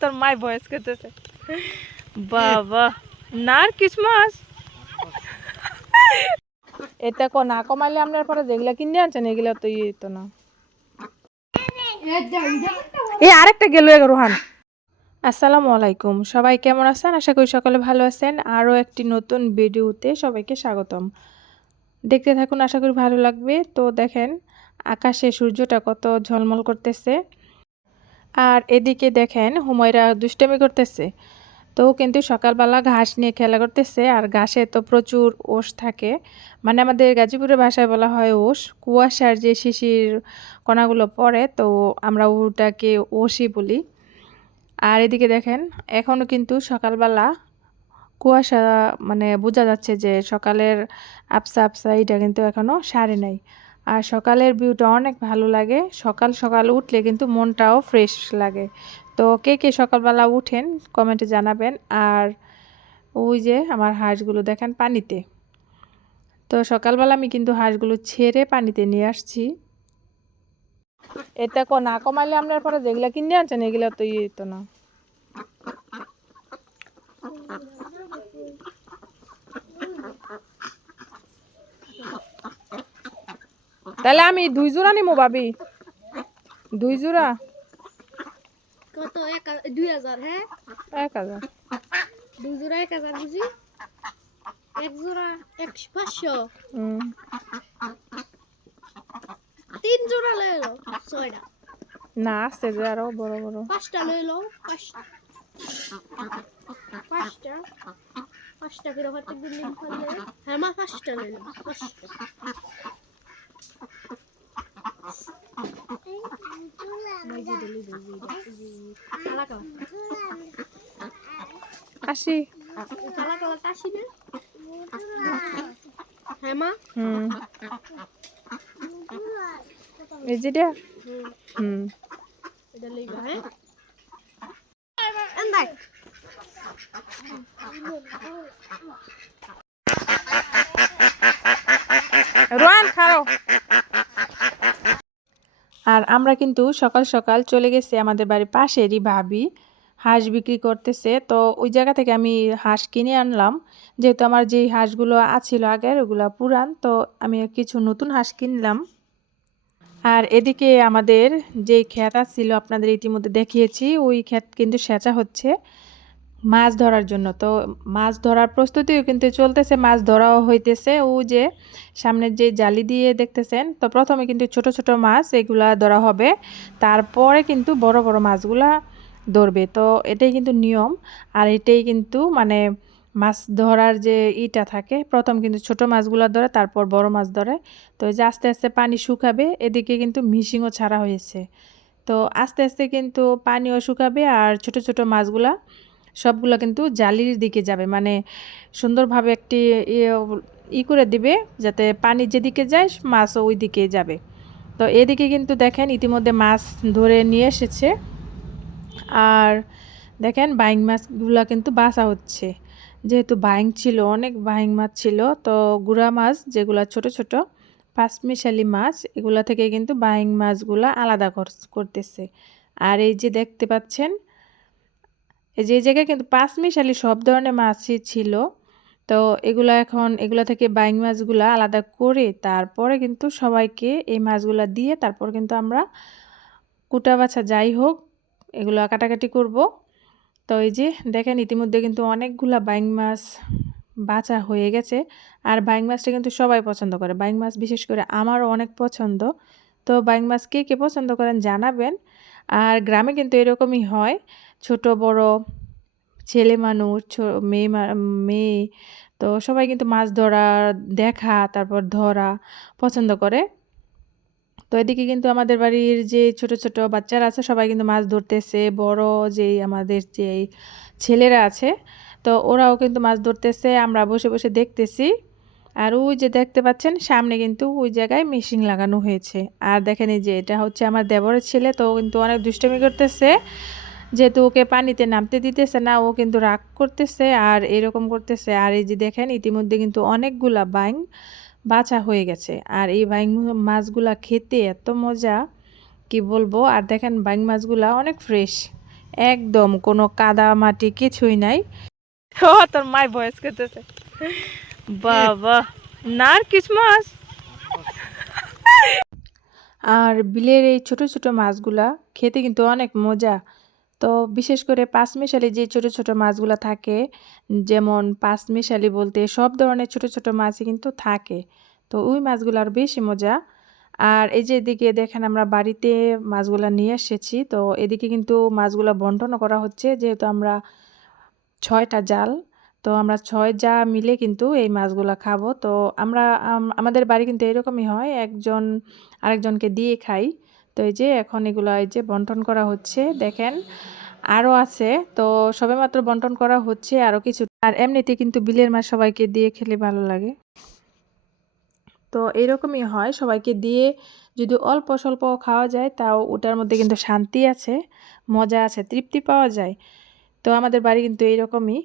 তোর মাই ভয়েস করতেছে বাবা নার কিসমাস এটা না কমাইলে আপনার পরে যেগুলা কিনে আনছেন এগুলা তো ইয়ে তো না এই আরেকটা গেল রোহান। আসসালামু আলাইকুম, সবাই কেমন আছেন? আশা করি সকলে ভালো আছেন। আরও একটি নতুন ভিডিওতে সবাইকে স্বাগতম। দেখতে থাকুন, আশা করি ভালো লাগবে। তো দেখেন আকাশে সূর্যটা কত ঝলমল করতেছে, আর এদিকে দেখেন হুমায়রা দুষ্টামি করতেছে। তো কিন্তু সকালবেলা ঘাস নিয়ে খেলা করতেছে, আর ঘাসে তো প্রচুর ওশ থাকে, মানে আমাদের গাজীপুরের ভাষায় বলা হয় ওশ, কুয়াশার যে শিশির কণাগুলো পড়ে, তো আমরা ওটাকে ওশই বলি। আর এদিকে দেখেন এখনও কিন্তু সকালবেলা কুয়াশা, মানে বোঝা যাচ্ছে যে সকালের আবসা আবসা এটা কিন্তু এখনও সারে নাই। আর সকালের ভিউটা অনেক ভালো লাগে, সকাল সকাল উঠলে কিন্তু মনটাও ফ্রেশ লাগে। তো কে কে সকালবেলা উঠেন কমেন্টে জানাবেন। আর ওই যে আমার হাঁসগুলো দেখেন পানিতে, তো সকালবেলা আমি কিন্তু হাঁসগুলো ছেড়ে পানিতে নিয়ে আসছি। এটা না কমাইলে আপনার পরে যেগুলা কিনে আনছেন এগুলা তো ইয়ে তো না। তাহলে আমি 2 জোড়া নিমো ভাবি, 2 জোড়া কত 2000? হ্যাঁ 1000। 2 জোড়া 1000 বুঝি, 1 জোড়া 500। 3 জোড়া লইলো 6টা না আছে যে আরো বড় বড়। 5টা লইলো 5টা 5টা করে প্রত্যেক দিন ফেললে। হ্যাঁ মা 5টা লইলো 5টা। আসি কালা কালা কাশি না। হ্যাঁ মা এই যে এটা এটা লইবা। হ্যাঁ আন্দাই রোহান খাও। আর আমরা কিন্তু সকাল সকাল চলে গেছি আমাদের বাড়ির পাশেরই ভাবি হাঁস বিক্রি করতেছে, তো ওই জায়গা থেকে আমি হাঁস কিনে আনলাম। যেহেতু আমার যেই হাঁসগুলো আছিল আগের ওগুলো পুরান, তো আমি কিছু নতুন হাঁস কিনলাম। আর এদিকে আমাদের যেই ক্ষেত ছিল আপনাদের ইতিমধ্যে দেখিয়েছি, ওই ক্ষেত কিন্তু সেচা হচ্ছে মাছ ধরার জন্য। তো মাছ ধরার প্রস্তুতিও কিন্তু চলতেছে, মাছ ধরাও হইতেছে। ও যে সামনের যে জালি দিয়ে দেখতেছেন, তো প্রথমে কিন্তু ছোট ছোট মাছ এগুলা ধরা হবে, তারপরে কিন্তু বড় বড় মাছগুলা ধরবে। তো এটাই কিন্তু নিয়ম, আর এটাই কিন্তু মানে মাছ ধরার যে ইটা থাকে, প্রথম কিন্তু ছোট মাছগুলা ধরে তারপর বড় মাছ ধরে। তো এই যে আস্তে আস্তে পানি শুকাবে, এদিকে কিন্তু মিশিংও ছাড়া হয়েছে। তো আস্তে আস্তে কিন্তু পানিও শুকাবে, আর ছোট ছোট মাছগুলা সবগুলো কিন্তু জালির দিকে যাবে, মানে সুন্দরভাবে একটি করে দিবে যাতে পানি যেদিকে যায় মাছও ওই দিকে যাবে। তো এদিকে কিন্তু দেখেন ইতিমধ্যে মাছ ধরে নিয়ে এসেছে, আর দেখেন বাইং মাছগুলো কিন্তু বাছা হচ্ছে। যেহেতু বাইং ছিল, অনেক বাইং মাছ ছিল, তো গুড়া মাছ যেগুলো ছোট ছোট পাঁচমিশালি মাছ, এগুলা থেকে কিন্তু বাইং মাছগুলা আলাদা করতেছে। আর এই যে দেখতে পাচ্ছেন এই যে জায়গায় কিন্তু পাঁচমিশালি সব ধরনের মাছই ছিল। তো এগুলা থেকে বাইং মাছগুলা আলাদা করে তারপরে কিন্তু সবাইকে এই মাছগুলা দিয়ে তারপর কিন্তু আমরা কুটা বাছা যাই হোক এগুলো কাটাকাটি করব। তো এই যে দেখেন ইতিমধ্যে কিন্তু অনেকগুলা বাইং মাছ বাছা হয়ে গেছে। আর বাইং মাছটা কিন্তু সবাই পছন্দ করে, বাইং মাছ বিশেষ করে আমারও অনেক পছন্দ। তো বাইং মাছ কে কে পছন্দ করেন জানাবেন। আর গ্রামে কিন্তু এরকমই হয়, ছোট বড় ছেলে মানুষ মেয়ে তো সবাই কিন্তু মাছ ধরা দেখা তারপর ধরা পছন্দ করে। তো এদিকে কিন্তু আমাদের বাড়ির যে ছোট ছোট বাচ্চারা আছে সবাই কিন্তু মাছ ধরতেছে, বড় যেই আমাদের যে ছেলেরা আছে তো ওরাও কিন্তু মাছ ধরতেছে, আমরা বসে বসে দেখতেছি। আর ওই যে দেখতে পাচ্ছেন সামনে কিন্তু ওই জায়গায় মেশিন লাগানো হয়েছে। আর দেখেন এই যে এটা হচ্ছে আমার দেবরের ছেলে, তো কিন্তু অনেক দুষ্টামি করতেছে, যেহেতু ওকে পানিতে নামতে দিতেছে না, ও কিন্তু রাগ করতেছে আর এরকম করতেছে। আর এই যে দেখেন ইতিমধ্যে কিন্তু অনেকগুলা বাইং বাছা হয়ে গেছে। আর এই বাইং মাছগুলা খেতে এত মজা কি বলবো। আর দেখেন বাইং মাছগুলা অনেক ফ্রেশ, একদম কোনো কাদা মাটি কিছুই নাই। ও তোর মাই ভয়েস করতেছে বাবা নারকিস মাছ। আর বিলের এই ছোট ছোট মাছগুলা খেতে কিন্তু অনেক মজা। তো বিশেষ করে পাঁচমিশালি যে ছোট ছোট মাছগুলা থাকে, যেমন পাঁচমিশালি বলতে সব ধরনের ছোট ছোট মাছই কিন্তু থাকে। তো ওই মাছগুলো আর বেশি মজা। আর এই যে এদিকে দেখেন আমরা বাড়িতে মাছগুলা নিয়ে এসেছি, তো এদিকে কিন্তু মাছগুলা বন্টনও করা হচ্ছে, যেহেতু আমরা ৬টা জাল। তো আমরা ৬ জা মিলে কিন্তু এই মাছগুলা খাবো। তো আমরা আমাদের বাড়ি কিন্তু এরকমই হয়, একজন আরেকজনকে দিয়ে খাই। তো এই যে এখন এগুলা এই যে বন্টন করা হচ্ছে দেখেন। আরও আছে, তো সবেমাত্র বন্টন করা হচ্ছে আরও কিছু। আর এমনিতে কিন্তু বিলের মাছ সবাইকে দিয়ে খেলে ভালো লাগে। তো এরকমই হয়, সবাইকে দিয়ে যদি অল্প স্বল্প খাওয়া যায় তাও ওটার মধ্যে কিন্তু শান্তি আছে, মজা আছে, তৃপ্তি পাওয়া যায়। তো আমাদের বাড়ি কিন্তু এইরকমই।